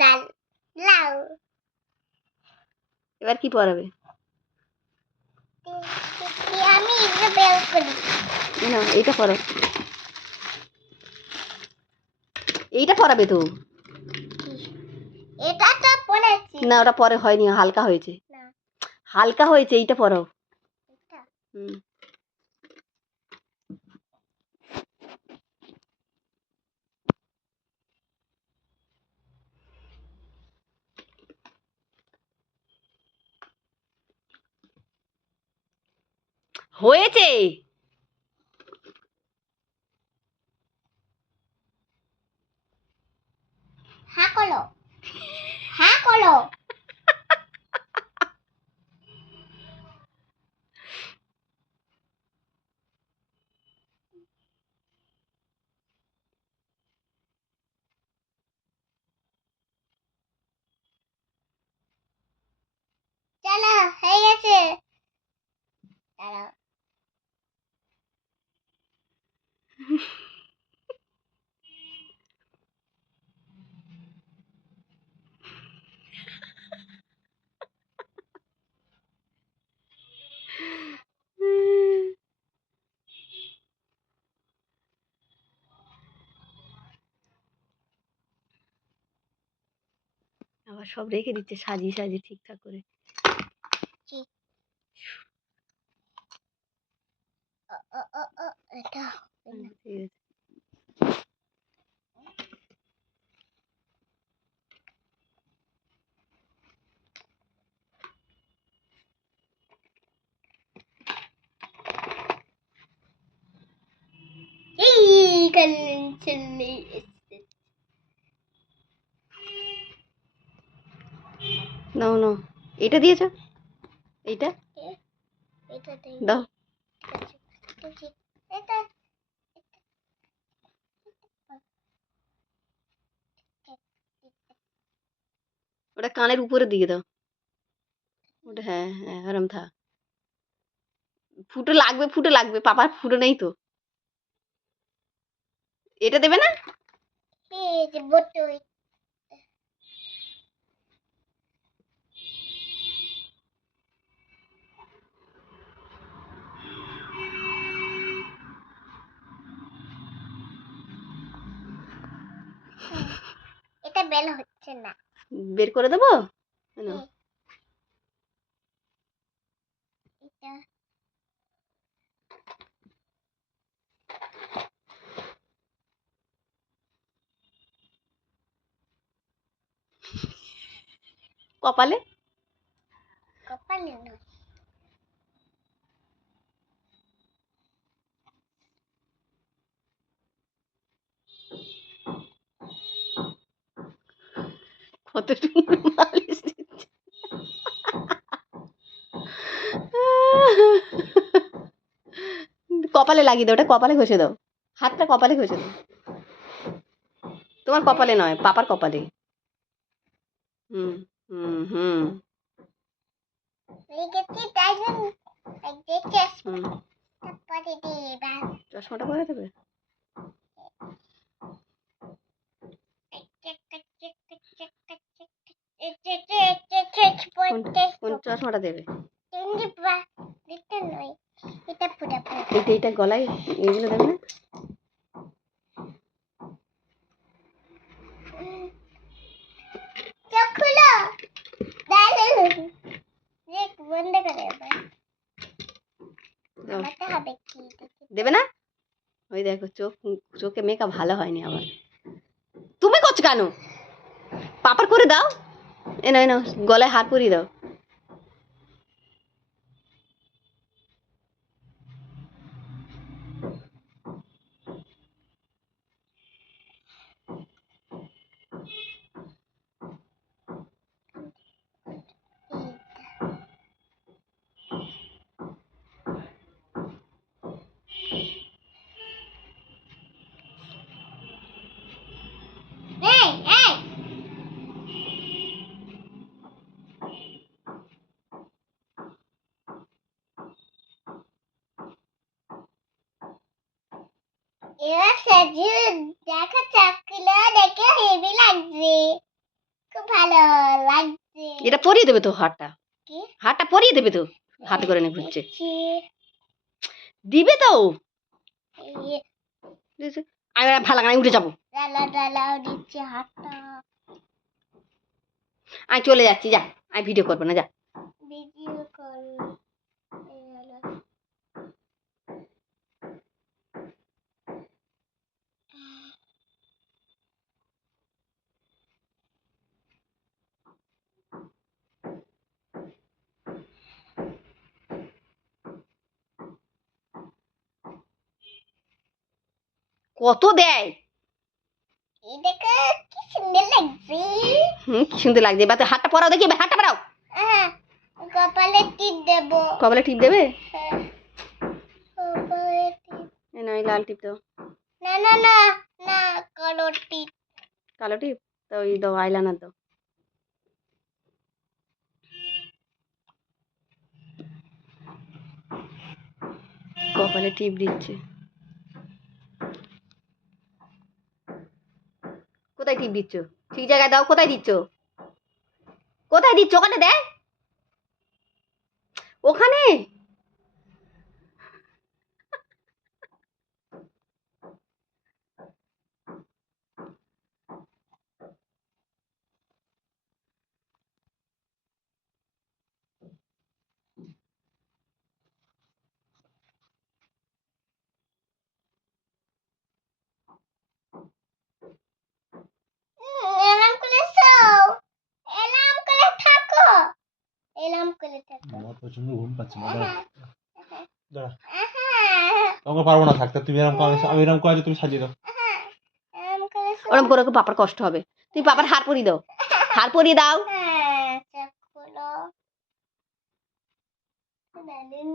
ডাল লাউ। এবার কি পড়াবে? আমি এটা বের করি। না এইটা পড়ো, এইটা পড়াবে তো। এটা তো পড়েছি। না ওটা পরে হয়নি, হালকা হয়েছে, হালকা হয়েছে, এইটা পড়াও। হয়েছে। হ্যাঁ করো, হ্যাঁ করো। চলো হয়ে গেছে। দাঁড়াও। আবার সব রেখে দিচ্ছে সাজিয়ে সাজিয়ে ঠিকঠাক করে। এটা নাও নাও, এটা দিয়েছো, এইটা দাও। ওটা কানের উপরে দিয়ে দাও, ওটা হ্যাঁ হ্যাঁ আরাম থা। ফুটো লাগবে, ফুটো লাগবে, পাপার ফুটো নেই তো। এটা দেবে না? এটা বেল হচ্ছে না। বের করে দেবো। এটা কপালে কপালে নয়। কতটুকু মালিশ দিচ্ছে। কপালে লাগিয়ে দাও, ওটা কপালে ঘষে দাও, হাতটা কপালে ঘষে দাও। তোমার কপালে নয়, পাপার কপালে। হুম হুম হুম চশমাটা পরে দেবে। কোন চশমাটা দেবে? এইটা এইটা গলায় এইগুলো দেবে না? দেবে না? ওই দেখো চোখ, চোখে মেকআপ ভালো হয়নি আবার। তুমি করছো কেন? পাপার করে দাও। এ নয় না, গলায় হার পরিয়ে দাও। এবার সাজিয়ে দেখা চাকগুলো দেখে হেভি লাগছে। খুব ভালো লাগছে। এটা পরিয়ে দেবে তো হারটা, কি? হারটা পরিয়ে দেবে তো, হাতে করে নিয়ে ঘুরছে। দিচ্ছি। দিবে তো। এই আমি আর ভালো লাগে না, আমি উঠে যাবো। ডালাও দিচ্ছি হাতটা। আমি চলে যাচ্ছি, যা, আমি ভিডিও করবো না, যা। Video call. এই হলো। কত দেয়? এই দেখো কি সুন্দর লাগছে। কি সুন্দর লাগছে। এবার তো হাতটা পরাও দেখি, এবার হাতটা পরাও। কপালে টিপ দেবো। কপালে টিপ দেবে? হ্যাঁ, কপালে টিপ। এই না, এই লাল টিপ দাও। না না না না, কালো টিপ। কালো টিপ তো ওই দাও, আইলাইনার দাও। কপালে টিপ দিচ্ছে। কোথায় টিপ দিচ্ছ? ঠিক জায়গায় দাও। কোথায় দিচ্ছ? কোথায় দিচ্ছ? ওখানে দেয়, ওখানে। এলাম করে শোও। এলাম করে থাকো। এলাম করে থাকো। আমার প্রচন্ড ঘুম পাচ্ছে না, দাঁড়া দাঁড়া, আহা, তোমাকে পারবো না থাকতে, তুমি এরকম করে, আমি এরকম করে তুমি সাজিয়ে দাও। এলাম করে শোও। ওরম করে পাপার কষ্ট হবে। তুমি পাপার হার পরিয়ে দাও, হার পরিয়ে দাও। চোখ খোলো। দাদিন।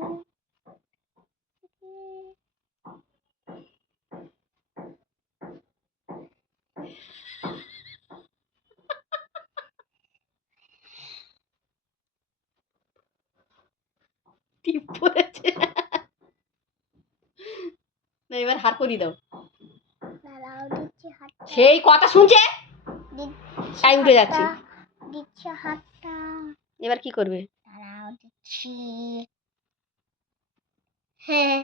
টিপ পড়েছে। না, এবার হার পরিয়ে দাও। দাঁড়াও দিচ্ছি হাতটা। সেই কথা শুনছে। দিচ্ছি তাই উঠে যাচ্ছি। হাতটা, দিচ্ছি হাতটা। এবার কি করবে? দাঁড়াও দিচ্ছি। হ্যাঁ,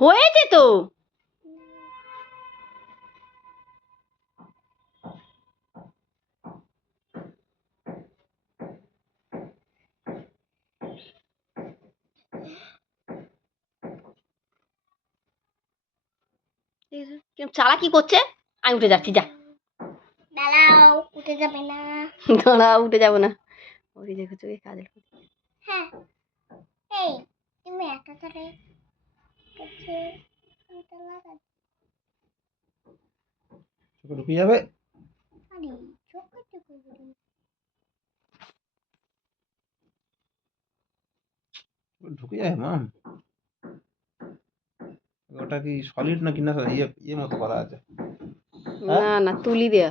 হয়েছে তো। কিরম চালাকি করছে। আমি উঠে যাচ্ছি, যা। দাঁড়াও উঠে যাবে না। দাঁড়া, উঠে যাবো না। ওই দেখো চোখে কাজল পড়ে। হ্যাঁ, এই তুমি এত ধরে কাছে এটা লাগাচ্ছ। চোখে ঢুকে যাবে, আরে চোখে চোখে বলি। চোখে ঢুকে যাবে মাম। ওটা কি সলিড নাকি না, ইয়ে ইয়ে মতো করা আছে? হ্যাঁ? না না, তুলি দেয়া।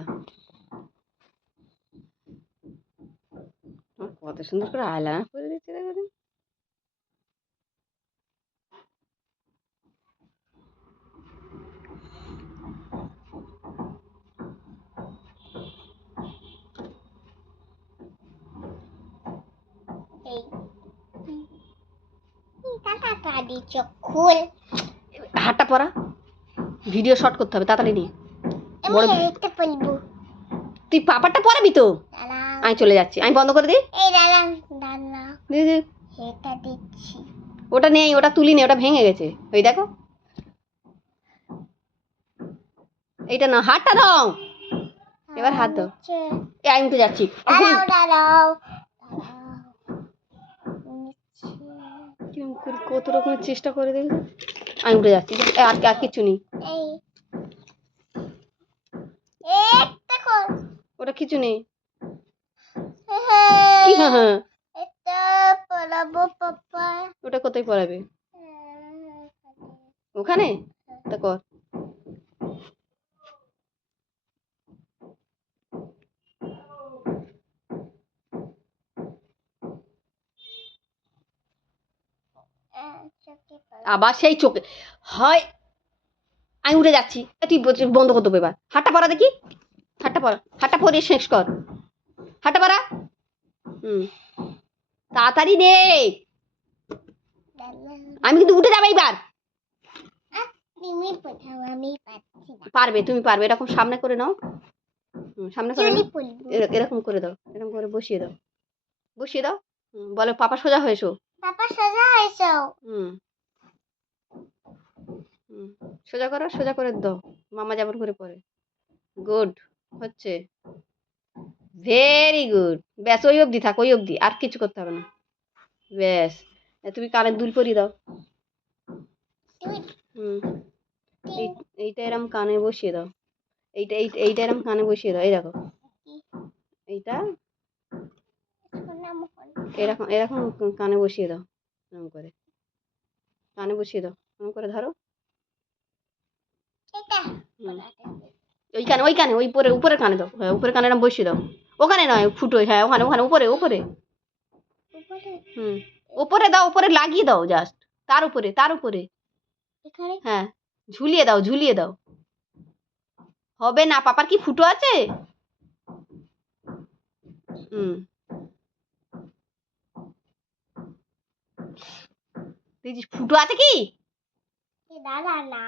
কত সুন্দর করে আয়লানা করে দিচ্ছে, দেখো তো। এই টাটা দি চোখ খুল। হাতটা পরা, ভিডিও শর্ট করতে হবে তাড়াতাড়ি নিয়ে। বড় আমি এটা বলবো। তুই পাপারটা পরাবি তো। দাঁড়াও। আমি চলে যাচ্ছি, আমি বন্ধ করে দিই। এই দাঁড়াও দাঁড়াও। দি দি। এটা দিচ্ছি। ওটা নেই, ওটা তুলি নেই, ওটা ভেঙে গেছে। ওই দেখো, এইটা না, হাতটা দাও। এবার হাত দাও। নিচে। এই আমি তো যাচ্ছি। দাঁড়াও দাঁড়াও। নিচে। কিরম করে কত রকমের চেষ্টা করে দেখো। আমি উঠে যাচ্ছি, আর আর কিছু নেই। এই এই দেখো। ওটা কিছু নেই। হ্যাঁ, কি হ্যাঁ হ্যাঁ? এটা পড়াবো পাপা। ওটা কোথায় পরাবে? ওখানে? তা কর। আচ্ছা আবার সেই চোখে হয় আমি উঠে যাচ্ছি তুই বন্ধ করতে এবার হাতটা পরা দেখি হাতটা পরিয়ে শেষ কর হাতটা পরা তাড়াতাড়ি নে আমি কিন্তু উঠে যাবো এইবার তুমি কোথাও আমি পাচ্ছি না তুমি পারবে এরকম সামনে করে নাও সামনে করে চলি নাও পড়বো এরকম করে দাও এরকম করে বসিয়ে দাও বলো পাপা সোজা হয়েছো পাপা সোজা হয়েছো হুম সোজা করে দাও মামা যেমন করে পড়ে গুড হচ্ছে ভেরি গুড ব্যাস ওই অবধি থাক ওই অবধি আর কিছু করতে হবে না ব্যাস তুমি কানের দুল পরিয়ে দাও হুম এইটা এরম কানে বসিয়ে দাও এইটা এরম কানে বসিয়ে দাও এই দেখো এইটা এরকম কানে বসিয়ে দাও এরকম করে কানে বসিয়ে দাও এরকম করে ধরো ওই কানে ওই উপরের কানে দাও হ্যাঁ উপরের কানে এরকম বসিয়ে দাও ওখানে নয় ফুটো হ্যাঁ ওখানে উপরে উপরে দাও উপরে লাগিয়ে দাও জাস্ট তার উপরে হ্যাঁ ঝুলিয়ে দাও হবে না পাপার কি ফুটো আছে ফুটো আছে কি দাদা না